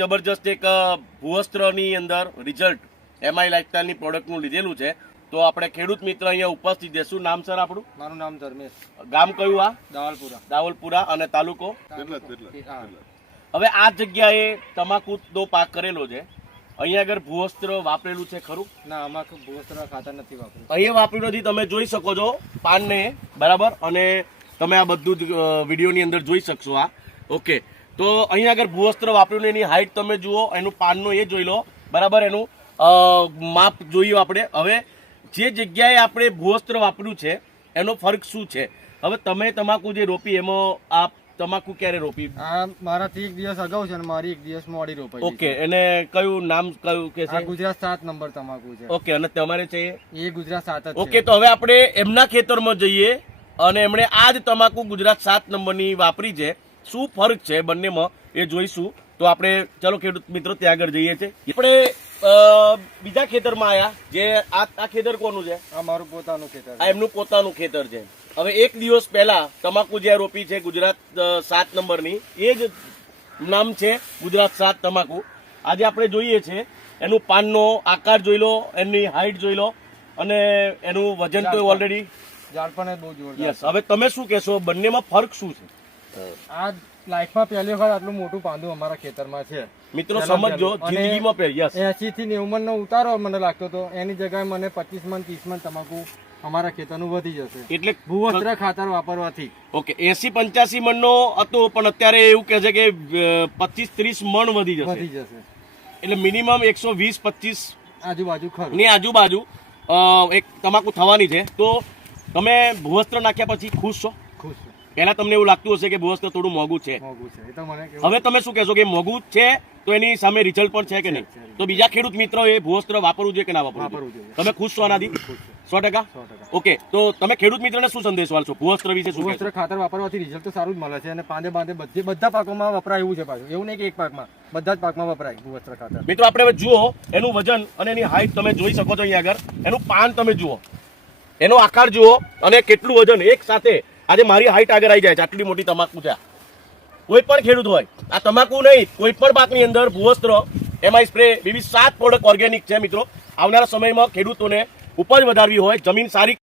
જબરજસ્ત એક ભૂવસ્ત્રની અંદર રિઝલ્ટ એમઆઈ લાઇફસ્ટાઇલની પ્રોડક્ટનું લીધેલું છે. તો આપણે ખેડૂત મિત્ર અહીંયા ઉપસ્થિત છે. શું નામ સર આપણું? મારું નામ ધર્મેશ. ગામ કયું? આ દાવલપુરા. અને તાલુકો? હવે આ જગ્યાએ તમાકુનો પાક કરેલો છે. અહીંયા આગળ ભૂવસ્ત્ર વાપરેલું છે ખરું? ના, આમાં ભૂવસ્ત્ર ખાતર નથી વાપર્યું. અહીંયા વાપર્યું નથી. તમે જોઈ શકો છો પાનને, બરાબર. અને તમે આ બધું જ વિડીયોની અંદર જોઈ શકશો. આ ઓકે. તો અહીંયા આગળ ભૂવસ્ત્ર વાપર્યું, એની હાઈટ તમે જુઓ, એનું પાનનું એ જોઈ લો, બરાબર. એનું માપ જોઈએ આપણે. હવે જે જગ્યાએ આપણે ભૂવસ્ત્ર વાપર્યું છે એનો ફરક શું છે? હવે તમે તમાકુ જે રોપી એમાં આ તમાકુ ક્યારે રોપી? આ મારાથી એક દિવસ અગાઉ છે અને મારી એક દિવસ મોડી રોપાઈ. ઓકે. એને કયું નામ કયું કે છે? ગુજરાત 7 નંબર તમાકુ છે. ઓકે. અને તમારે છે એ ગુજરાત 7 જ છે. ઓકે. તો હવે આપણે એમના ખેતરમાં જઈએ અને એમણે આ જ તમાકુ ગુજરાત 7 નંબરની વાપરી છે. શું ફરક છે બંનેમાં એ જોઈશું. તો આપણે ચલો ખેડૂત મિત્રો ત્યાં આગળ જઈએ છીએ. આપણે બીજા ખેતરમાં આવ્યા. જે આ ખેતર કોનું છે? આ મારું પોતાનું ખેતર. આ એમનું પોતાનું ખેતર છે. હવે એક દિવસ પહેલા તમાકુ જ્યાં રોપી છે ગુજરાત 7 નંબરની, એ જ નામ છે ગુજરાત 7 તમાકુ. આજે આપણે જોઈએ છે એનું પાનનો આકાર જોઈ લો, એની હાઈટ જોઈ લો, અને એનું વજન તો ઓલરેડી ઝાડ પણ બહુ જોરદાર. યસ. હવે તમે શું કહેશો, બંનેમાં ફરક શું છે? આ લાઈફમાં પહેલી વખત આટલું મોટું પાંદું અમારા ખેતરમાં છે. મિત્રો સમજો, જિંદગીમાં પહેલી. યસ. 80 થી 90 મણ નો ઉતારો મને લાગતો હતો, એની જગ્યાએ મને 25 મણ 30 મણ તમાકુ અમારા ખેતરનું વધી જશે, એટલે ભૂવસ્ત્ર ખાતર વાપરવાથી. ઓકે. 80-85 મણનો હતો, પણ અત્યારે એવું કહે છે કે 25-30 મણ વધી જશે. એટલે મિનિમમ 120-25 આજુબાજુ ખરું ની આજુબાજુ એક તમાકુ થવાની છે. તો તમે ભૂવસ્ત્ર નાખ્યા પછી ખુશ છો? ખુશ છું. પહેલા તમને એવું લાગતું હશે કે ભૂવસ્ત્ર થોડું મોંઘું છે. એ તો મને હવે તમે શું કહેશો કે મોંઘું છે તો એની સામે રિઝલ્ટ પણ છે કે નહીં? તો બીજા ખેડૂત મિત્રો એ ભૂવસ્ત્ર વાપરવું જોઈએ કે ના વાપરવું જોઈએ? તમે ખુશ છો આનાથી? 100%. ઓકે. તો તમે ખેડૂત મિત્રોને શું સંદેશ આપશો ભૂવસ્ત્ર વિશે? શું ભૂવસ્ત્ર ખાતર વાપરવાથી રિઝલ્ટ તો સારું જ મળે છે અને પાંદે બધા પાકોમાં વપરાય એવું છે. પાછું એવું નહીં કે એક પાકમાં, બધા જ પાકમાં વપરાય ભૂવસ્ત્ર ખાતર. મિત્રો આપણે હવે જુઓ એનું વજન અને એની હાઈટ તમે જોઈ શકો છો. અહીંયા આગળ એનું પાન તમે જુઓ, એનો આકાર જુઓ, અને કેટલું વજન એક સાથે. આજે મારી હાઈટ આગળ આવી જાય છે. આટલી મોટી તમાકુ છે. કોઈ પણ ખેડૂત હોય, આ તમાકુ નહીં, કોઈ પણ પાકની અંદર ભૂવસ્ત્ર, MI spray, BB7 product organic છે. મિત્રો આવનારા સમયમાં ખેડૂતોને ઉપજ વધારવી હોય, જમીન સારી